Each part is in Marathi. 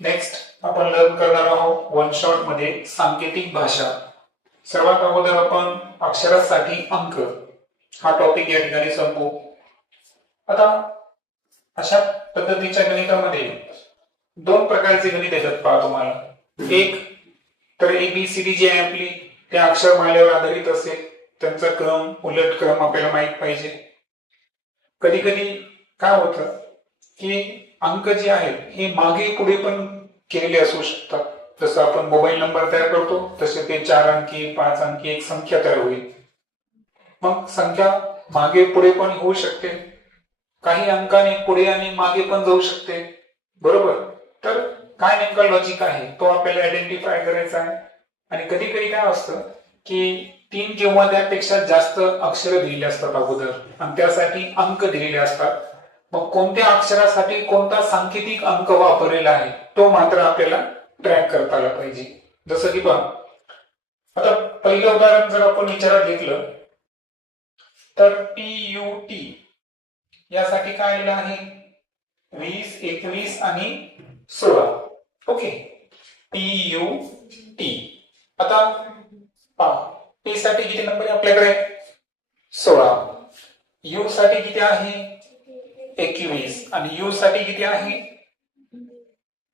नेक्स्ट आपण लर्न करणार आहोत वन शॉट मध्ये सांकेतिक भाषा. सर्वात अगोदर आपण अक्षरासाठी अंक हा टॉपिक या ठिकाणी संपवू. आता अशा पद्धतीच्या गणितामध्ये दोन प्रकारचे गणित येतात पहा तुम्हाला. एक तर एबीसीडी जी आहे आपली त्या अक्षरमालेवर आधारित असेल, त्यांचा क्रम उलट क्रम आपल्याला माहित पाहिजे. कधी कधी काय होतं की अंक जे आहेत हे मागे पुढे पण केलेले असू शकतात. जसं आपण मोबाईल नंबर तयार करतो तसे ते 4 अंकी 5 अंकी एक संख्या तयार होईल. मग संख्या मागे पुढे पण होऊ शकते, काही अंकाने पुढे आणि मागे पण जाऊ शकते, बरोबर. तर काय नेमका लॉजिक आहे तो आपल्याला आयडेंटिफाय करायचा आहे. आणि कधी कधी काय असतं की 3 किंवा त्यापेक्षा जास्त अक्षर दिलेली असतात अगोदर आणि त्यासाठी अंक दिलेले असतात. मग कोणत्या अक्षरासाठी कोणता सांकेतिक अंक वापरलेला आहे तो मात्र आपल्याला ट्रॅक करता आला पाहिजे. जसं की पहा, आता पहिलं उदाहरण जर आपण विचारात घेतलं तर PUT यासाठी काय आलेलं आहे 20, 21 आणि 16. Okay, PUT. आता T साठी किती नंबर आहे आपल्याकडे 16, U साठी किती आहे 21 आणि U साठी किती आहे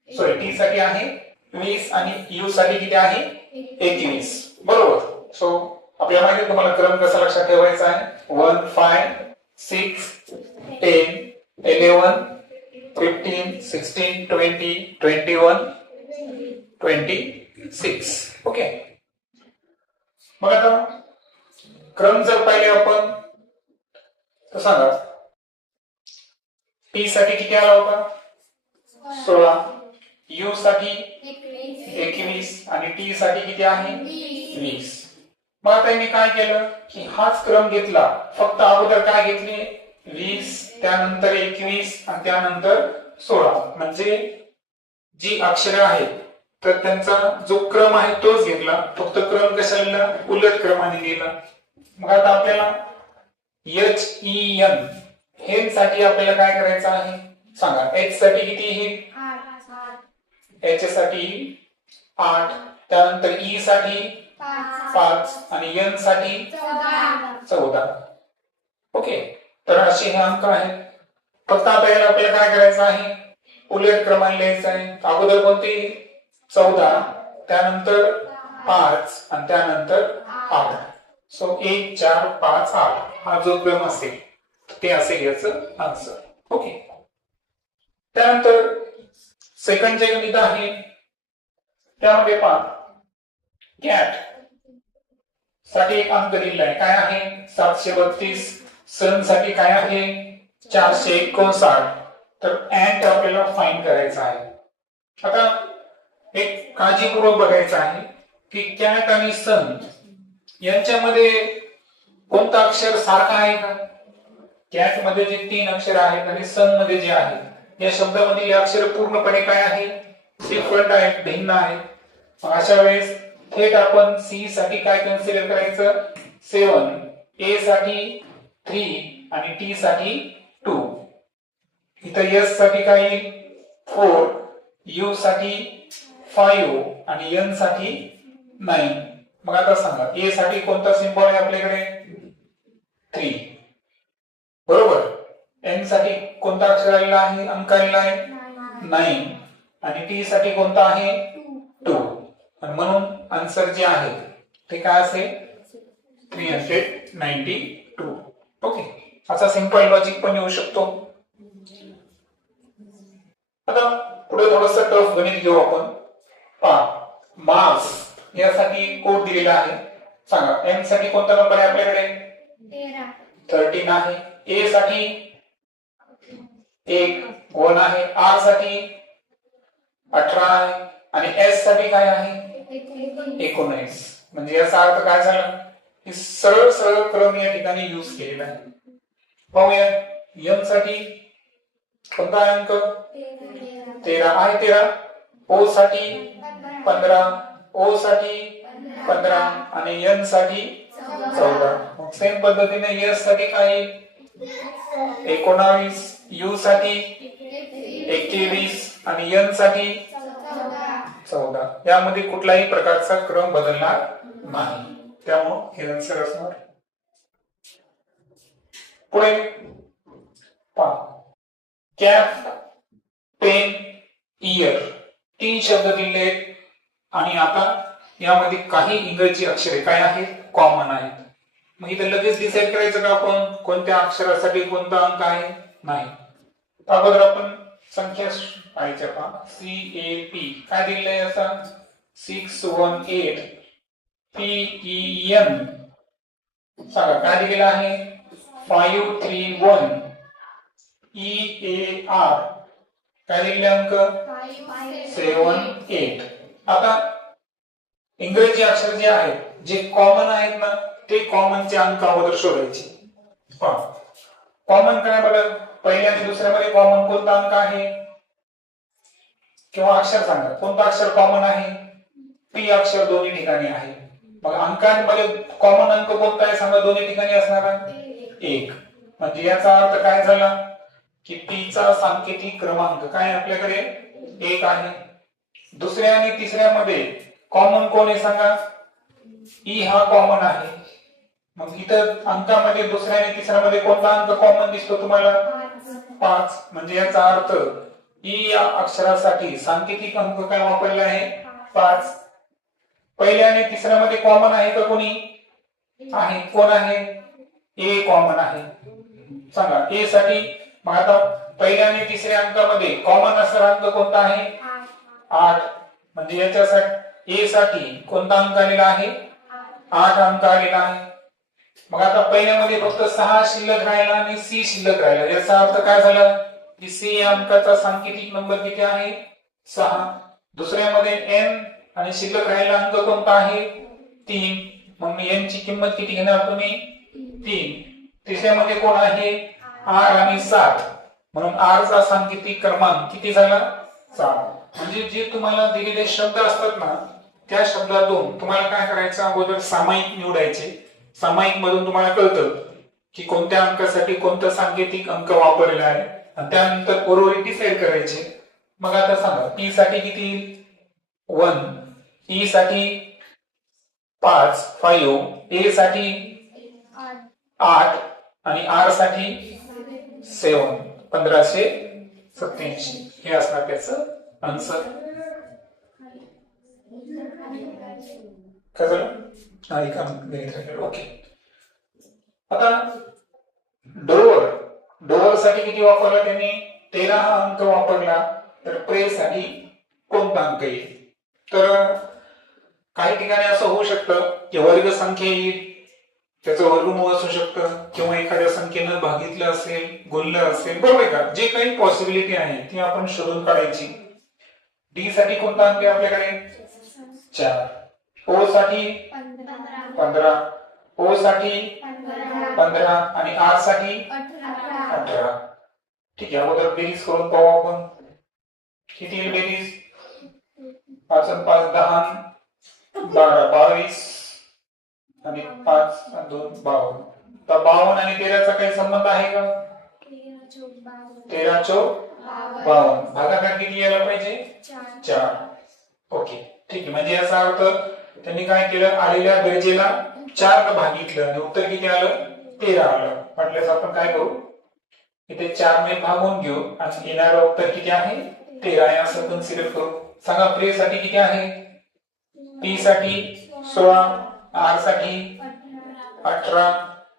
T साठी आहे 20 आणि U साठी किती आहे 21, बरोबर. सो आपल्याला माहिती आहे तुम्हाला क्रम कसा लक्षात ठेवायचा आहे 1, 5, 6, 10, 11, 15, 16, 20, 21, 26. ओके. मग आता क्रम जर पाहिले आपण तर सांगा T साठी किती आला होता 16, U साठी 21 आणि T साठी किती आहे 20. मग आता मी काय केलं की हाच क्रम घेतला, फक्त अगोदर काय घेतले 20, त्यानंतर 21 आणि त्यानंतर 16. म्हणजे जी अक्षरे आहेत तर त्यांचा जो क्रम आहे तोच घेतला, फक्त क्रम कशाला उलट क्रमाने गेला. मग आता आपल्याला HEN हे साठी आपल्याला काय करायचं आहे सांगा. H साठी किती आहे 8, H साठी 8, त्यानंतर E साठी 5 आणि N साठी 14. ओके, तर असे हे अंक आहेत. फक्त आता याला आपल्याला काय करायचं आहे उलट क्रमाने लिहायचं आहे. अगोदर कोणते 14, त्यानंतर 5 आणि त्यानंतर 8. सो 1, 4, 5, 8 हा जो क्रम असेल ते असेल याचं आन्सर. ओके. त्यानंतर सेकंड जे गणित आहे त्यामध्ये पहा कॅट साठी एक अंक दिलेला आहे, काय आहे 732. सन साठी काय आहे 459. तर अँट आपल्याला फाइंड करायचा आहे. आता एक काळजीपूर्वक बघायचं आहे की कॅट आणि सन यांच्यामध्ये कोणतं अक्षर सारखं आहे का. कॅट मध्ये जे 3 अक्षर आहेत आणि सन मध्ये जे आहेत या शब्दामधील अक्षर पूर्णपणे काय आहे डिफरंट आहेत, भिन्न आहेत. अशा वेळेस थेट आपण सी साठी काय कन्सिडर करायचं 7, ए साठी 3 आणि टी साठी 2. इथं एस साठी काय 4, यू साठी 5 आणि एन साठी 9. मग आता सांगा ए साठी कोणता सिंबल आहे आपल्याकडे 3, बरोबर. एन साठी कोणता अक्षर आलेला आहे अंक आलेला आहे 9 आणि टी साठी कोणता आहे 2. आणि म्हणून आन्सर जे आहे ते काय असेल 392. ओके, असा सिंपल लॉजिक पण येऊ शकतो. आता पुढे थोडस टफ गणित घेऊ आपण. पहा मास यासाठी कोड दिलेला आहे. सांगा एम साठी कोणता नंबर आहे आपल्याकडे 13 आहे. ए साठी 1 आहे. आर साठी 18 आहे आणि एस साठी काय आहे 19. म्हणजे याचा अर्थ काय झाला की सरळ सरळ क्रम या ठिकाणी यूज केलेला आहे. पाहूया एम साठी कोणता अंक 13 आहे 13. ओ साठी 15, ओ साठी 15 आणि एन साठी 14. सेम पद्धतीने एस साठी काय 19, यू साठी 21 आणि एन साठी 14. यामध्ये कुठलाही प्रकारचा क्रम बदलणार नाही, त्यामुळे हे आन्सर असणार. पुढे कॅप, पेन, इयर 3 शब्द दिले आणि आता यामध्ये काही इंग्रजी अक्षरे काय आहेत, कॉमन आहेत. मग इथे लगेच डिसाइड करायचं का आपण कोणत्या अक्षरासाठी कोणता अंक आहे, नाही. अगोदर आपण संख्या पाहायच्या पहा. CAP काय दिलंय असा 618 PEN सांगा काय दिलेलं आहे 531 EAR काय दिलेले अंक 78. आता इंग्रजी अक्षर जे आहेत जे कॉमन आहेत ना ते कॉमनचे अंक अगोदर शोधायचे. कॉमन काय बघा, पहिल्या आणि दुसऱ्यामध्ये कॉमन कोणता अंक आहे किंवा अक्षर सांगा कोणतं अक्षर कॉमन आहे, पी अक्षर दोन्ही ठिकाणी आहे. मग अंकांमध्ये कॉमन अंक कोणता आहे सांगा दोन्ही ठिकाणी असणारा 1. म्हणजे याचा अर्थ काय झाला की पी चा सांकेतिक क्रमांक काय आपल्याकडे 1 आहे. दुसऱ्या आणि तिसऱ्यामध्ये कॉमन कोण आहे सांगा, ई हा कॉमन आहे. मग इथं अंकामध्ये दुसऱ्या आणि तिसऱ्यामध्ये कोणता अंक कॉमन दिसतो तुम्हाला 5. म्हणजे याचा अर्थ ई या अक्षरासाठी सांकेतिक अंक काय वापरला आहे 5. पहिल्या आणि तिसऱ्यामध्ये कॉमन आहे का कोणी आहे, कोण आहे ए कॉमन आहे सांगा ए साठी. मग आता पहिल्या आणि तिसऱ्या अंकामध्ये कॉमन असणारा अंक कोणता आहे 8. म्हणजे याच्यासाठी ए साठी कोणता अंक आलेला आहे 8 अंक आलेला आहे. मग आता पहिल्यामध्ये फक्त 6 शिल्लक राहिला आणि सी शिल्लक राहिला. याचा अर्थ काय झाला की सी या अंकाचा सांकेतिक नंबर किती आहे 6. दुसऱ्यामध्ये एन आणि शिल्लक राहिला अंक कोणता आहे 3. मग एन ची किंमत किती घेणार तुम्ही 3. तिसऱ्यामध्ये कोण आहे आर आणि 7 म्हणून आर चा सांकेतिक क्रमांक किती झाला 7. म्हणजे जे तुम्हाला दिलेले शब्द असतात ना त्या शब्दातून तुम्हाला काय करायचं अगोदर सामायिक निवडायचे. सामायिक मधून तुम्हाला कळतं की कोणत्या अंकासाठी कोणता सांकेतिक अंक वापरलेला आहे आणि त्यानंतर उर्वरित डिसाइड करायचे. मग आता सांगा पी साठी किती 1, ई साठी 5 ए साठी 8 आणि आर साठी 7 1587 हे असणार त्याचं आन्सर. काय झालं नाही का ओके. आता डोअर साठी किती वापरला त्यांनी 13 हा अंक वापरला. तर प्रे साठी कोणता अंक येईल, तर काही ठिकाणी असं होऊ शकतं की वर्ग संख्या येईल त्याचं वर्गमूळ असू शकतं किंवा एखाद्या संख्येनं भागितलं असेल गुणलं असेल, बरोबर का. जे काही पॉसिबिलिटी आहे ती आपण शोधून काढायची. डी साठी कोणता अंक आहे आपल्याकडे 4. ओ साठी 15, ओ साठी 15 आणि आर साठी 18. ठीक आहे, अगोदर बेरीज करून पाहू आपण किती येईल बेरीज 5 आणि 5 10 12 22 आणि 5 आणि 2 52. तर 52 आणि 13 चा काही संबंध आहे का 13 चौक 52. भागाकार किती यायला पाहिजे 4. ओके ठीक आहे. म्हणजे याचा अर्थ त्यांनी काय केलं आलेल्या बेरजेला 4 ने भागितलं आणि उत्तर किती आलं 13 आलं. म्हटल्यास आपण काय करू इथे 4 ने भागून घेऊ आणि येणारं उत्तर किती आहे 13 आहे असं कन्सिडर करू. सांगा प्रे साठी किती आहे पी साठी 16, आर साठी 18,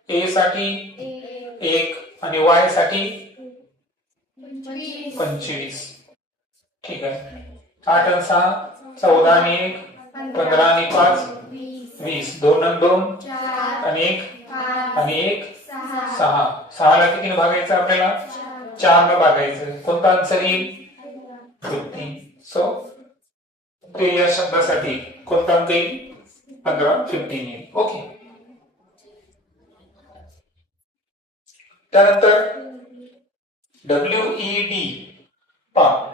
ए साठी 1 आणि वाय साठी 25. ठीक आहे. 8 आणि 6 14 आणि 1 15 आणि 5 20 2 आणि 2 आणि 1 आणि 1 6. 6 ला कितीने भागायचं आपल्याला 4 ने भागायचं. कोणता आन्सर येईल 15. सो ते या शब्दासाठी कोणता अंक येईल 15 येईल. ओके. त्यानंतर WED पहा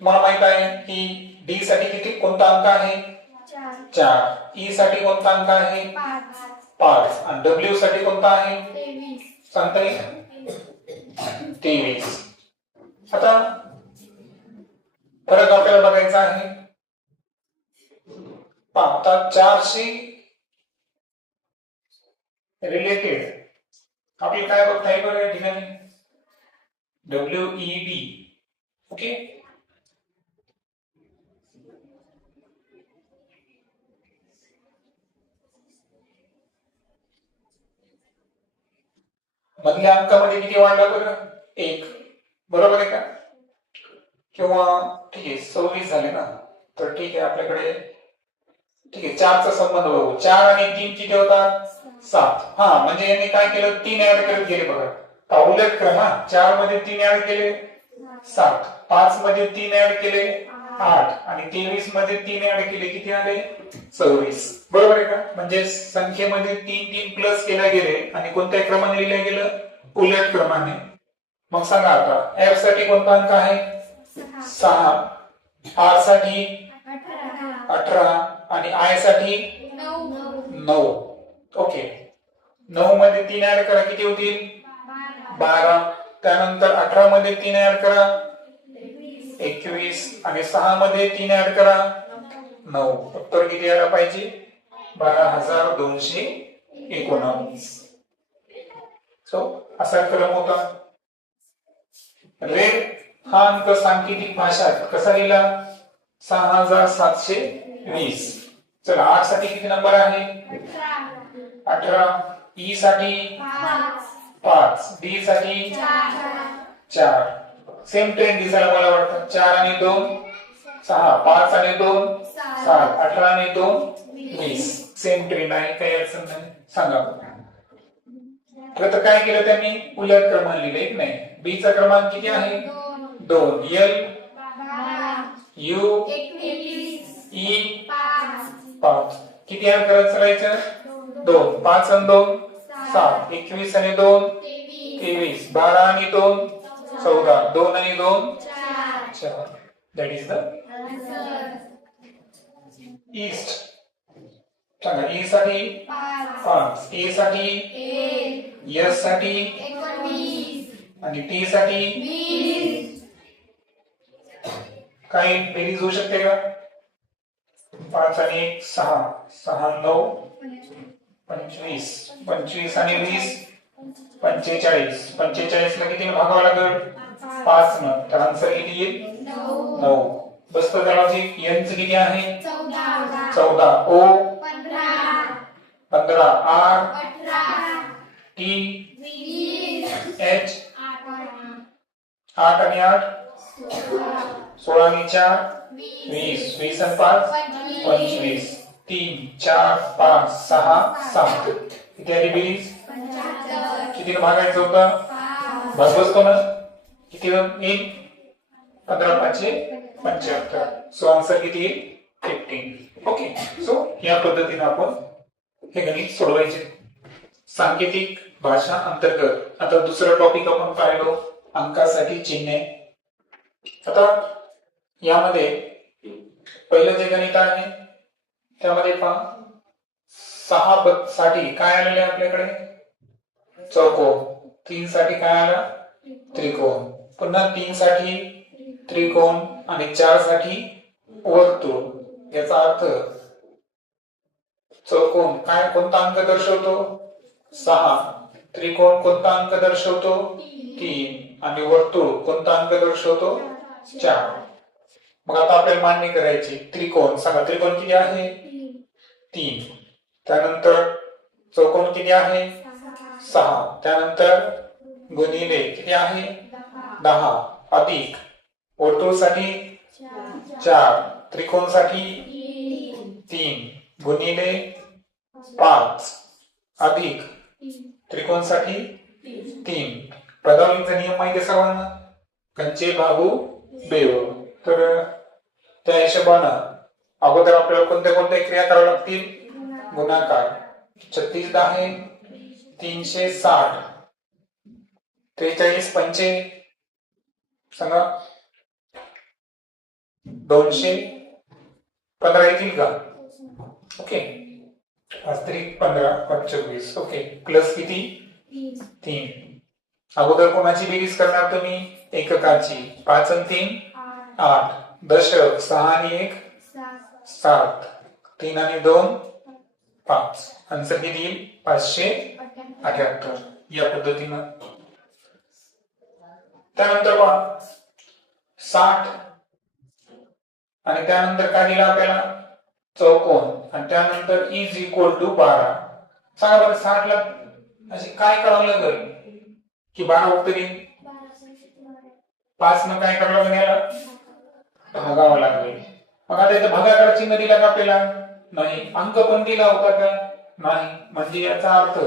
मला माहित आहे की डी साठी किती कोणता अंक आहे 4. ई साठी कोणता अंक आहे 5 आणि डब्ल्यू साठी कोणता आहे 23. सांगता येईल 23. आता आता 4शी रिलेटेड आपल्याला काय बघता येईल बरं या ठिकाणी WEB. ओके, मधल्या अंकामध्ये किती वाढला बरं 1, बरोबर आहे का? किंवा ठीक आहे 26 झाले ना, तर ठीक आहे आपल्याकडे ठीक आहे 4चा संबंध बघू. 4 आणि 3 किती होतात 7. हा म्हणजे यांनी काय केलं 3 ऍड करत गेले बघा. का उलट क्रम 4 मध्ये 3 ऍड केले 7, 5 मध्ये 3 ऍड केले 8 आणि 23 मध्ये 3 ऍड केले किती आले 26. बरोबर आहे का? म्हणजे संख्येमध्ये 3 प्लस केल्या गेले आणि कोणत्या क्रमाने लिहिलं गेलं उलट क्रमाने. मग सांगा आता F साठी कोणता अंक आहे 6, R साठी 18 आणि I साठी 9. ओके, 9 मध्ये 3 ऍड करा किती होतील 12. त्यानंतर 18 मध्ये 3 ऍड करा 21 आणि 6 मध्ये 3 ऍड करा 9. उत्तर किती यायला पाहिजे 12,219. सो असा क्रम होता. रेड हा अंक सांकेतिक भाषात कसा लिहिला 6720. चला 8 साठी किती नंबर आहे 18. ई साठी 5, डी साठी 4. सेम ट्रेंड दिसायला मला वाटतं. 4 आणि 2 6, 5 आणि 2 7, 18 आणि 2 20. सेम ट्रेंड आहे, काही अडचण नाही. सांगा तर काय केलं त्यांनी उलट क्रमाने लिहिले एक नाही. बी चा क्रमांक किती आहे 2, एल यू ई 5. किती ऍड करत चालायचं 2, 5 आणि 2 7, 21 आणि 2 23, 12 आणि 2 14, 2 आणि 2 4. That is the east. सांगा ई साठी 5, ए साठी 1, एस साठी 19 आणि टी साठी 20. काही बेरीज होऊ शकते का 5 आणि 1 6, 6 9 25, 25 आणि 20 45. 45 ला किती भागावं लागेल 5 न, तर आन्सर किती येईल 9. बसतं त्या लॉजिक. एन च किती आहे 14, ओ 15, आर 18, टी 20, एच 8 आणि 8 16 आणि 4 20, 20 आणि 5 25, 3 4 5 6 7. किती आली बेरीज किती भागायचं होतं बस बसतो ना किती येईल 15 5 75. सो आन्सर किती येईल 15. ओके, सो या पद्धतीने आपण हे गणित सोडवायचे. सांकेतिक भाषा अंतर्गत आता दुसरा टॉपिक आपण पाहिलो अंकासाठी चिन्हे. आता यामध्ये पहिलं जे गणित आहे त्यामध्ये पहा 6 साठी काय आलेले आपल्याकडे चौकोन, 3 साठी काय आला त्रिकोण, पुन्हा 3 साठी त्रिकोण आणि 4 साठी वर्तुळ. याचा अर्थ चौकोन काय कोणता अंक दर्शवतो 6, त्रिकोण कोणता अंक दर्शवतो 3 आणि वर्तुळ कोणता अंक दर्शवतो 4. मग आता आपल्याला मांडणी करायची. त्रिकोण सांगा त्रिकोण किती आहे 3, त्यानंतर चौकोन किती आहे 6, त्यानंतर गुणिले किती आहे 10 अधिक वर्तुळसाठी 4, त्रिकोणसाठी 3 गुणिले 5 अधिक त्रिकोणसाठी 3. पदावलीचा नियम माहिती आहे सर्वांना कंचे भागू बेव. तर त्या हिशोबानं अगोदर आपल्याला कोणत्या कोणत्या क्रिया कराव्या लागतील गुणाकार. 36 आहे 360, 43 पंचे सांगा 215 येतील का. ओके, वास्तविक 15 25. ओके, प्लस किती 3. अगोदर कोणाची बेरीज करणार तुम्ही एककाची. 5 आणि 3 8, दशक 6 आणि 1 7, 3 आणि 2 5. आन्सर किती येईल 578. या पद्धतीनं. त्यानंतर पहा 60 आणि त्यानंतर काय दिलं आपल्याला चौकोन आणि त्यानंतर इज इक्वल टू 12. सांगा बरं 60 ला अशी काय करावं लागेल की 12 उत्तर येईल? 5 न काय करावं लागेल याला भागावं लागेल. मग आता इथे भागाकार चिन्ह दिला का आपल्याला? नाही. अंक पण दिला होता का? नाही. म्हणजे याचा अर्थ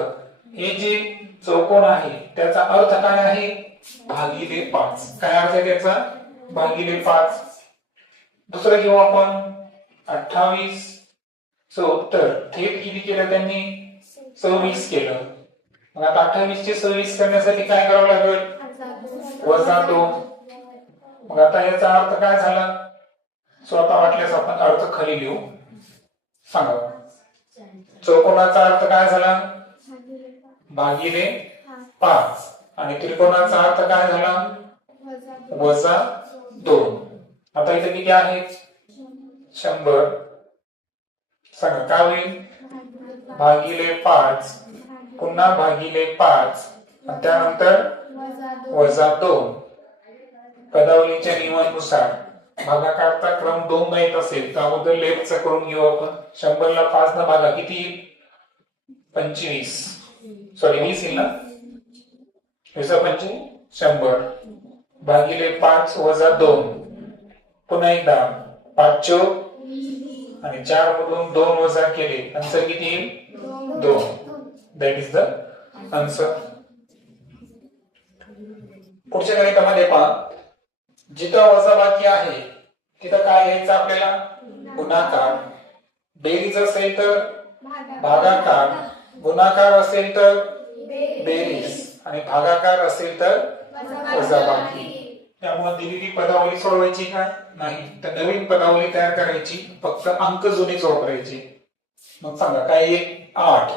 हे जे चौकोन आहे त्याचा अर्थ काय आहे? भागिले 5. काय अर्थ आहे त्याचा? भागिले 5. दुसरं घेऊ आपण 28 च उत्तर थेट किती केलं त्यांनी? 26 केलं. मग आता 28 चे 26 करण्यासाठी काय करावं लागेल? -2. मग आता याचा अर्थ काय झाला? स्वतः वाटल्यास आपण अर्थ खाली लिहू. सांगा चौकोनाचा अर्थ काय झाला? भागिले 5 आणि त्रिकोणाचा अर्थ काय झाला? -2. आता इथे किती आहेत? 100. सांगा काय होईल? भागिले 5 पुन्हा भागिले 5 आणि त्यानंतर -2. पदावलीच्या नियमानुसार भागाकारचा क्रम 2 येत असेल तर अगोदर लेफ्टचा करून घेऊ आपण. 100 ला 5 न भागा किती येईल? 25. सॉरी 20 येईल ना? 25 100 भागिले 5 -2. पुन्हा एकदा 5 चौक आणि 4 मधून 2 वजा केले. आन्सर किती येईल? 2. That is the answer. पुढच्या गणितामध्ये पहा जिथं वजाबाकी आहे तिथं काय घ्यायचं आपल्याला? गुणाकार. बेरीज असेल तर भागाकार, गुणाकार असेल तर बेरीज आणि भागाकार असेल तर वजाबाकी. त्यामुळे दिलेली पदावली सोडवायची का? नाही. तर नवीन पदावली तयार करायची. फक्त अंक जुनेच वापरायचे. मग सांगा काय येईल? 8.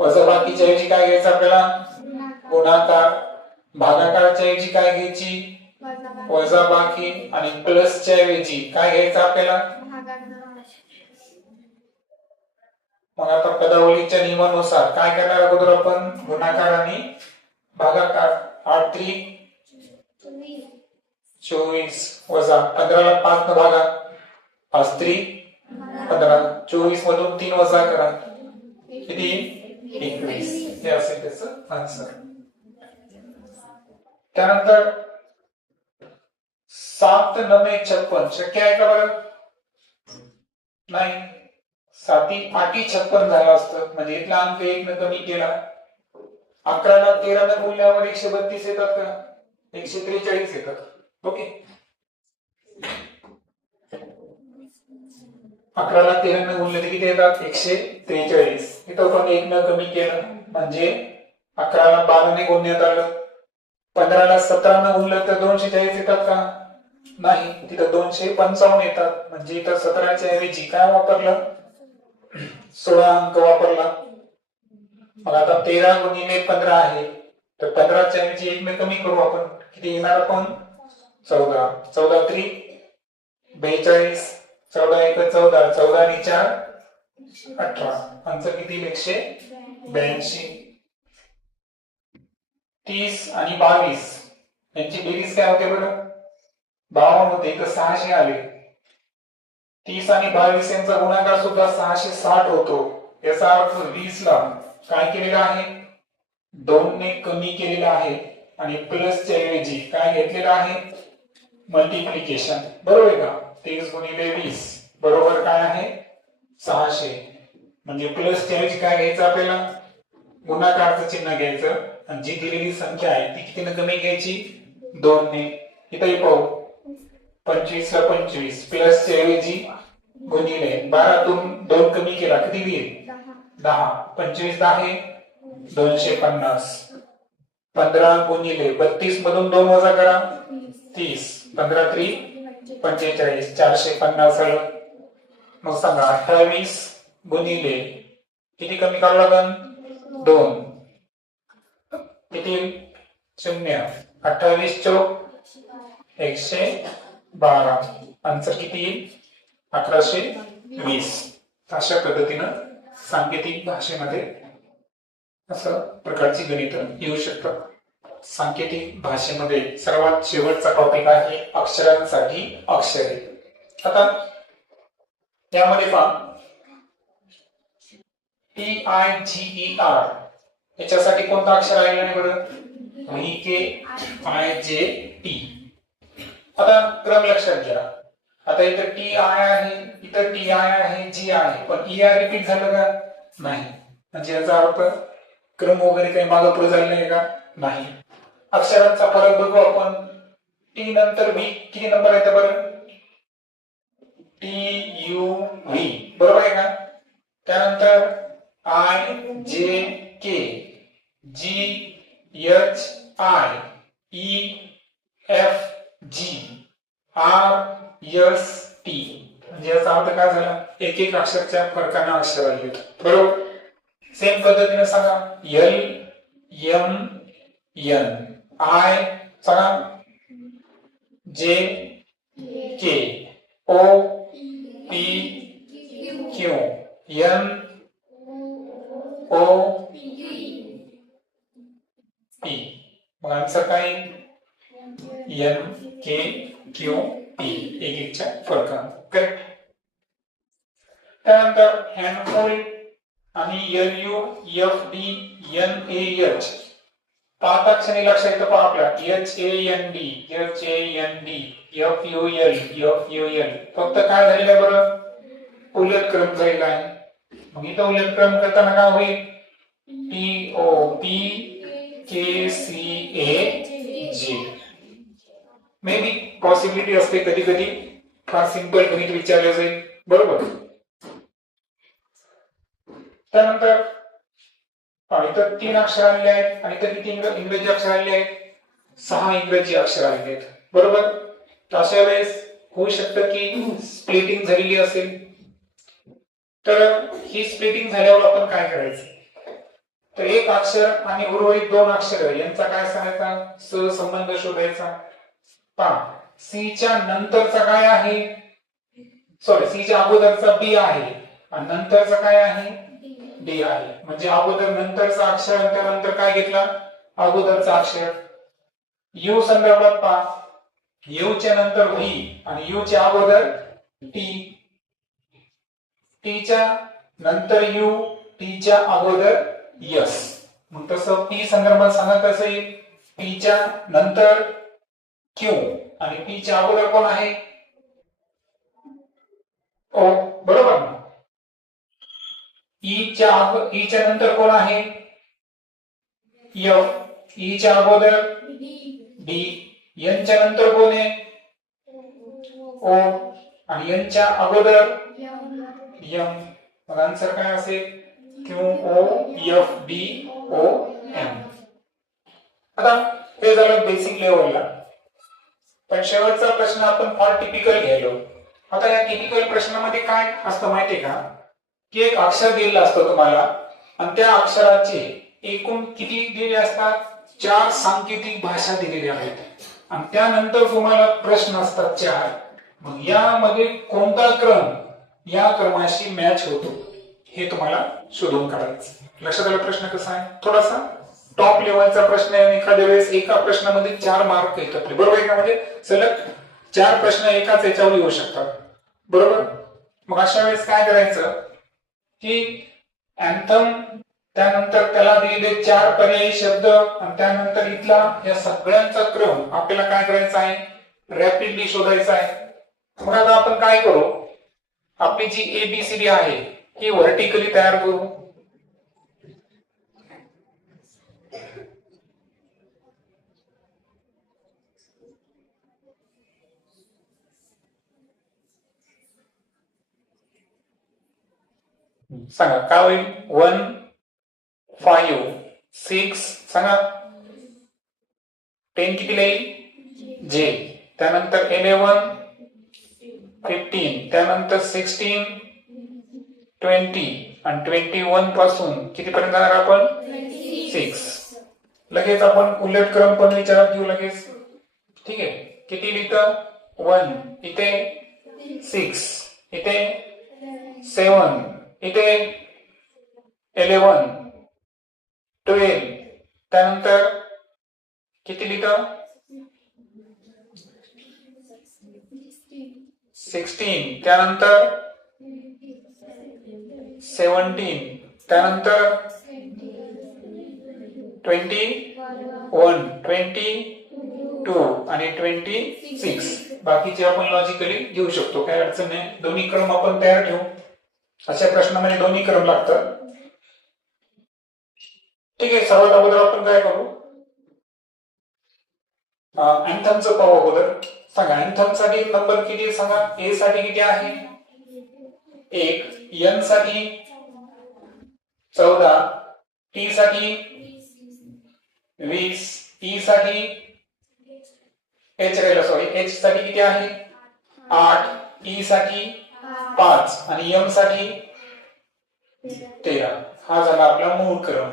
वजाबाकीच्या ऐवजी काय घ्यायचं आपल्याला? गुणाकार. भागाकारच्या ऐवजी काय घ्यायची? वजाबाकी. आणि प्लसच्या ऐवजी काय घ्यायचं आपल्याला? मग आता पदावलीच्या नियमानुसार काय करणार अगोदर आपण? गुणाकार आणि भागाकार. 8 3 24 वजा 15 ला 5 न भागा. 5 3 15. 24 मधून 3 वजा करा किती? 21. हे असेल त्याचं आन्सर. त्यानंतर 7 9 56 शक्य आहे का बरं? नाही. 7 8 56 झालं असतं म्हणजे इथला अंक 1 न कमी केला. 11 ला 13 न गुणल्यावर 132 येतात का? 143 येतात. ओके. 11 ला 13 न गुणले किती येतात? 143. इथं पण 1 न कमी केलं म्हणजे 11 ला 12 ने गुणण्यात आलं. 15 ला 17 न गुणलं तर 240 येतात का? नाही. तिथं 255 येतात म्हणजे इथं 17च्या ऐवजी काय वापरलं? 16 अंक वापरला. मग आता 13 गुणिले 15 आहे तर 15च्या ऐवजी 1 न कमी करू आपण. किती येणार आपण? 14. 14 3 42. 14 1 14. 14 आणि 4 18. आन्सर किती? 182. 30 आणि 22 यांची बेरीज काय होते बरं? 52 होते. इथं 600 आले. 30 आणि 22 यांचा गुणाकार सुद्धा 660 होतो. याचा अर्थ 20 ला काय केलेलं आहे? 2 ने कमी केलेलं आहे आणि प्लसच्या ऐवजी काय घेतलेलं आहे? मल्टिप्लिकेशन. बरोबर आहे का? 30 गुणिले 20 बरोबर काय आहे? 600. म्हणजे प्लसच्या ऐवजी काय घ्यायचं आपल्याला? गुणाकारचं चिन्ह घ्यायचं आणि जी दिलेली संख्या आहे ती कितीने कमी घ्यायची? 2 ने. इथेही पाहू 25 ला 25 प्लसच्या ऐवजी गुणिले 12 तून 2 कमी केला किती येईल? 10. 25 10 250. 15 गुणिले 32 मधून 2 वजा करा 30. 15 3 45. 450 आलं. मग सांगा 28 गुणिले किती कमी करावं लागेल? 2. किती? 0. 28 चौक 112. आन्सर किती येईल? 1120. अशा पद्धतीनं सांकेतिक भाषेमध्ये असं प्रकारची गणित येऊ शकतात। सांकेतिक भाषेमध्ये सर्वात शेवटचा टॉपिक आहे अक्षरांसाठी अक्षरे। आता यामध्ये पहा TIGER याच्यासाठी कोणता अक्षर आलेला आहे बरं? VKIJT। आता क्रम लक्षात घ्या। आता इथं TI आहे, इथं TI आहे, G आहे, पण ER रिपीट झालं का? नाही। म्हणजे याचा अर्थ क्रम वगैरे काही मागे पुढे झाले नाही का? नाही। अक्षरांचा फरक बघू आपण। T नंतर V किती नंबर आहे बरं? TUV बरोबर आहे का? त्यानंतर IJK GHIEFG RST। म्हणजे याचा अर्थ काय झाला? एक एक अक्षराच्या फरकाने अक्षर आले बरोबर। सेम पद्धतीने सांगा L M N I सांगा J K O P Q N O P। मग आन्सर काय? N K Q P एक एकच्या फरकाने करेक्ट। त्यानंतर हँडफुल आणि LUFD NAH पाच अक्षरे लक्षात येतं पहा आपल्या HAND FUL फक्त काय झालेलं बरं? उलट क्रम झालेला आहे। मग इथं उलट क्रम करताना काय होईल? TOPKCAJ मे बी पॉसिबिलिटी असते कधी कधी फार सिंपल गणित विचारले जाईल बरोबर। त्यानंतर इथं 3 अक्षर आलेले आहेत आणि इथं किती इंग्रजी अक्षर आलेले आहेत? 6 इंग्रजी अक्षर आलेले आहेत बरोबर। तर अशा वेळेस होऊ शकतं की स्प्लिटिंग झालेली असेल। तर ही स्प्लिटिंग झाल्यावर आपण काय करायचं? तर एक अक्षर आणि उर्वरित 2 अक्षर यांचा काय सांगायचा? सहसंबंध शोधायचा। पहा सी च्या नंतरचा काय आहे? सॉरी सी च्या अगोदरचा बी आहे आणि नंतरचा काय आहे? डी आहे। म्हणजे अगोदर नंतरचा अक्षर आणि त्यानंतर काय घेतला? अगोदरचा अक्षर। यू संदर्भात पहा यू च्या नंतर व्ही आणि यू च्या अगोदर टी, टी च्या नंतर यू, टी च्या अगोदर यस। मग तसं पी संदर्भात सांगा कसं येईल? पी च्या नंतर क्यू आणि पी च्या अगोदर कोण आहे? ओ बरोबर ना। ई च्या नंतर कोण आहे? एफ, ई च्या अगोदर डी, एन च्या नंतर कोण आहे? ओ आणि एन च्या अगोदर एम। मग आन्सर काय असेल? QOFDOM। आता हे झालं बेसिक लेवलला, पण शेवटचा प्रश्न आपण फॉर टिपिकल घ्यायलो। आता या टिपिकल प्रश्नामध्ये काय असतं माहितीये का? की एक अक्षर दिलेलं असतं तुम्हाला आणि त्या अक्षराचे एकूण किती दिलेले असतात? 4 सांकेतिक भाषा दिलेल्या आहेत आणि त्यानंतर तुम्हाला प्रश्न असतात 4। मग यामध्ये कोणता क्रम या क्रमाशी मॅच होतो हे तुम्हाला शोधून काढायचं। लक्षात आलं प्रश्न कसा आहे? थोडासा टॉप लेवलचा प्रश्न आहे। एखाद्या वेळेस एका प्रश्नामध्ये 4 मार्क येतात बरोबर आहे का? म्हणजे सलग 4 प्रश्न एकाच याच्यावर येऊ शकतात बरोबर। मग अशा वेळेस काय करायचं की अँथम त्यानंतर त्याला दिलेले 4 पर्यायी शब्द आणि त्यानंतर इथला या सगळ्यांचा क्रम आपल्याला काय करायचा आहे? रॅपिडली शोधायचा आहे। मग आता आपण काय करू? आपली जी ABCD आहे ही व्हर्टिकली तयार करू। सांगा काय होईल? 1 5 6 सांगा 10 किती येईल? जे। त्यानंतर 11 15 त्यानंतर 16 20 आणि 21 पासून किती पर्यंत जाणार आपण? 6। लगेच आपण उलट क्रम पण विचारात घेऊ लगेच। ठीक आहे किती लिहितं? 1 इथे 6 इथे 7 इथे 11 12 त्यानंतर किती लिहितं 16 त्यानंतर 17 त्यानंतर 21 22 आणि 26 बाकीचे आपण लॉजिकली घेऊ शकतो काय अडचण नाही दोन्ही क्रम आपण तयार ठेवू अशा प्रश्नामध्ये दोन्ही क्रम लागतात ठीक आहे सर्वात अगोदर आपण काय करू अँथमचं पाहू अगोदर सांगा अँथम साठी नंबर किती सांगा ए साठी किती आहे 1 एन साठी 14 टी साठी 20 ई साठी एच साठी किती आहे 8 ई साठी 5 आणि एम साठी 13 हा झाला आपला मूळ क्रम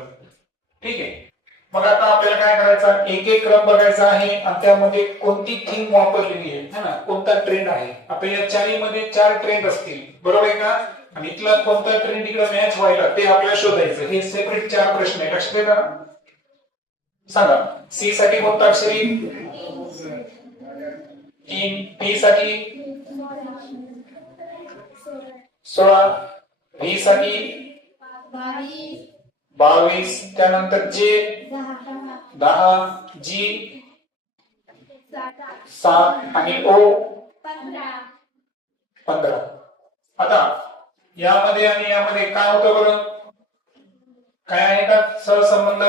ठीक आहे मग आता आपल्याला काय करायचं एक एक क्रम बघायचा आहे आणि त्यामध्ये कोणती थीम वापरलेली आहे ना कोणता ट्रेंड आहे आपल्या या चारीमध्ये 4 ट्रेंड असतील बरोबर आहे का आणि इथला कोणता ट्रेंड इकडे मॅच व्हायला ते आपल्याला शोधायचं हे सेपरेट 4 प्रश्न आहे लक्षात येतं ना सांगा सी साठी कोणता अक्षर येईल 3 पी साठी 16 व्ही साठी 22 त्यानंतर जे 10 जी 7 आणि ओ 15 आता यामध्ये आणि यामध्ये काय होतं बरं काय आहे का सहसंबंध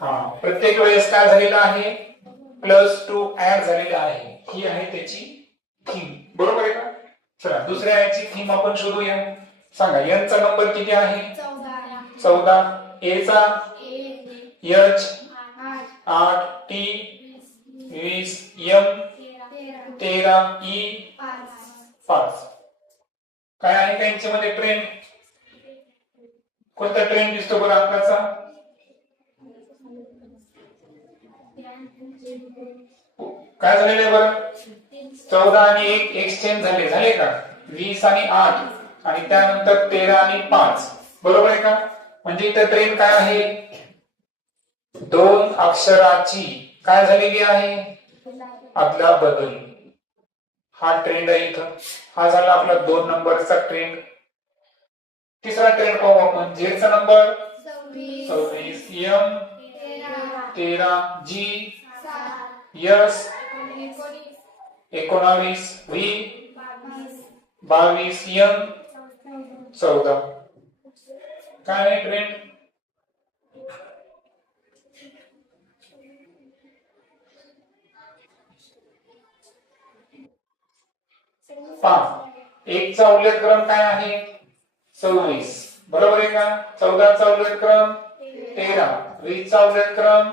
हा प्रत्येक वेळेस काय झालेला आहे +2 ऍड झालेला आहे ही आहे त्याची थीम बरोबर आहे का चला दुसऱ्या याची थीम आपण शोधूया सांगा यांचा नंबर किती आहे 14 ए चा एच 8 टी 20 एम 13 ई 5 काय आहे का यांच्यामध्ये ट्रेंड कोणता ट्रेंड दिसतो बरं आपल्याचा काय झालेलं आहे बरं 14 आणि 1 एक्सचेंज झाले का 20 आणि 8 आणि त्यानंतर 13 आणि 5 बरोबर आहे का म्हणजे इथे ट्रेंड काय आहे 2 अक्षराची काय झालेली आहे अदला बदल हा ट्रेंड आहे इथं हा झाला आपला 2 नंबरचा ट्रेंड तिसरा ट्रेंड पाहू आपण झेड चा नंबर 26 एम 13 जी यस 19 व्ही 22 एम 14 काय आहे ट्रेंड एक चा उल्लेख क्रम काय आहे 26 बरोबर आहे का 14 चा उल्लेख क्रम 13 20 चा उल्लेख क्रम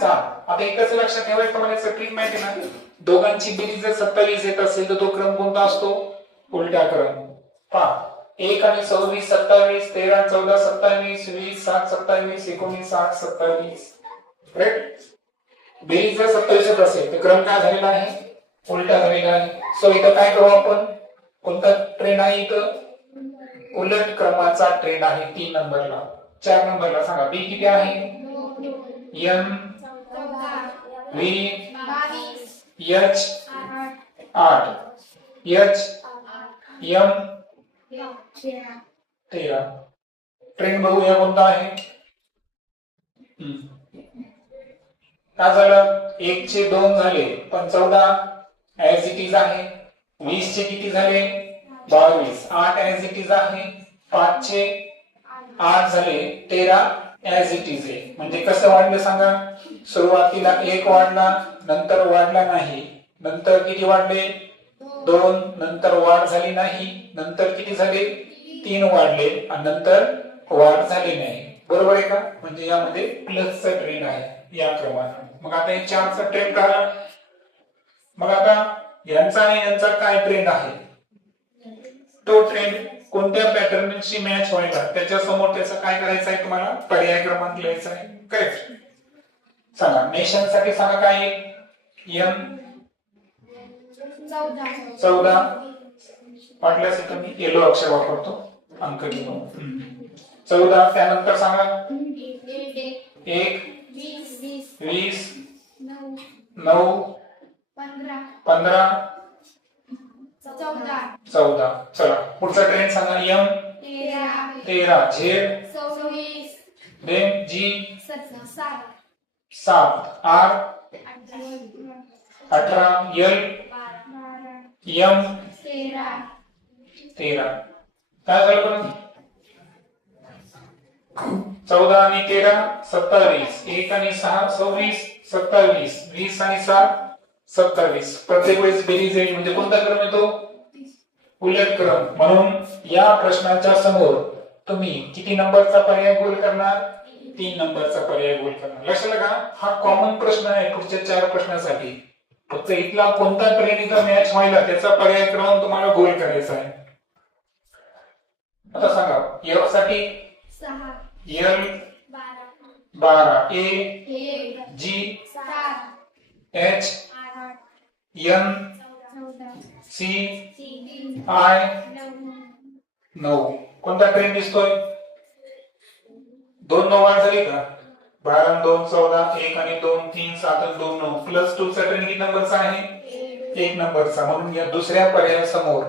7 आता एकच लक्षात ठेवायचं मला सगळी माहिती ना दोघांची बेरीज जर 27 येत असेल तर तो क्रम कोणता असतो उलटा क्रम पहा 1 आणि 26 27 13 14 27 20 7 27 19 8 27 राईट बेरीज जर 27 येत असेल तर क्रम काय झालेला आहे उलटा झालेला आहे सो इथं काय करू आपण कोणता ट्रेंड आहे इथं उलट क्रमाचा ट्रेंड आहे 3 नंबरला 4 नंबरला सांगा बी किती आहे M V H 8 H M 13 trend बघूया कोणता आहे काय झालं 1 चे 2 झाले पण 14 ऍज इट इज आहे 20 चे किती झाले 22 8 ऍज इट इज आहे 5 चे 8 झाले 13 ऍज इट इज आहे म्हणजे कसं वाढलं सांगा सुरुवातीला 1 वाढला नंतर वाढला नाही नंतर किती वाढले 2 नंतर वाढ झाली नाही नंतर किती झाले 3 वाढले आणि नंतर वाढ झाली नाही बरोबर आहे का म्हणजे यामध्ये प्लसचा ट्रेंड आहे या क्रमाने मग आता हे 4 चा ट्रेंड करा मग आता यांचा आणि यांचा काय ट्रेंड आहे तो ट्रेंड कोणत्या पॅटर्नशी मॅच व्हायला त्याच्या समोर त्याचा काय करायचं आहे तुम्हाला पर्याय क्रमांक लिहायचा आहे करेक्ट सांगा नेशन साठी सांगा काय एम 14 वाटल्यास इथं मी येलो अक्षर वापरतो अंक घेऊ. 14 त्यानंतर सांगा. 1 20 9 15 14. चला पुढचा ट्रेंड सांगा. M 13 Z then G 7 R 18 L M 13. काय झालं पण 14 आणि 13 27 1 आणि 6 26 27 20 आणि 7 27. प्रत्येक वेळेस बेरीज येईल म्हणजे कोणता क्रम येतो? उलट क्रम. म्हणून या प्रश्नाच्या समोर तुम्ही किती नंबरचा पर्याय गोल करणार? 3 नंबरचा पर्याय गोल करणार. लक्षात का? हा कॉमन प्रश्न आहे पुढच्या 4 प्रश्नासाठी. फक्त इथला कोणता ट्रेन इथं मॅच व्हायला त्याचा पर्याय क्रम तुम्हाला गोल करायचा आहे. आता सांगा. F साठी L 12 A G H N C I 9. कोणता ट्रेन दिसतोय? 2 9 8 झाली का? 12 आणि 2 14 1 आणि 2 3 7 आणि 2 9 प्लस 2 चा ट्रेन किती नंबरचा आहे? 1 नंबरचा. म्हणून या दुसऱ्या पर्यायासमोर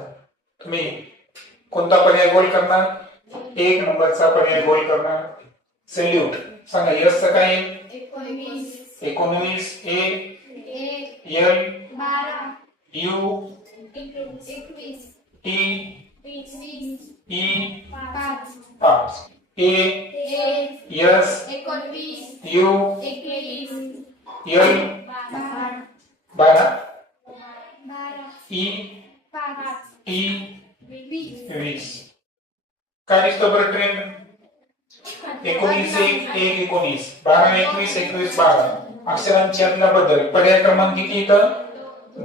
तुम्ही कोणता पर्याय गोल करणार? 1 नंबरचा पर्याय गोल करणार. सॅल्यूट. सांगा. यस चा काय? 19 A L U T E 5 A S U L 12 E T 20. काय दिसतो बरं ट्रेंड? 19 1 19 12 21 21 12. अक्षरांची आतला बदल. पर्याय क्रमांक किती इथं?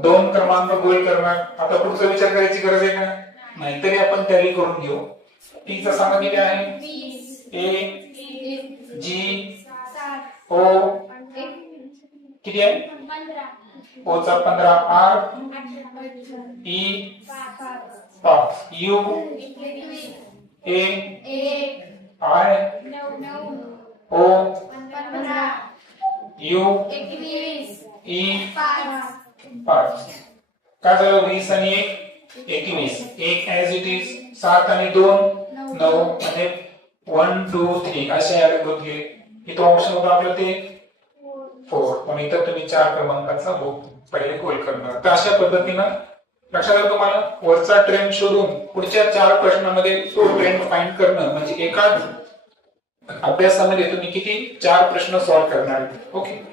2 क्रमांक गोल करणार. आता पुढचा विचार करायची गरज आहे का? नाही. तरी आपण टॅली करून घेऊ. टी चा सांगा किती आहे? A G O किती आहे? O चा 15 R E 5 U A I O U E 5. काय झालं? 20 आणि 1 21. 1 ऍज इट इज. 7 आणि 2 9 आणि 1 2 3 असे ऍड होत गेले. इथं ऑप्शन होता आपलं ते 4. पण इथं तुम्ही 4 क्रमांकाचा पहिले गोल करणार. तर अशा पद्धतीनं लक्षात आलं तुम्हाला? वरचा ट्रेंड शोधून पुढच्या 4 प्रश्नामध्ये तो ट्रेंड फाइंड करणं म्हणजे एका अभ्यासामध्ये तुम्ही किती 4 प्रश्न सॉल्व्ह करणार. ओके.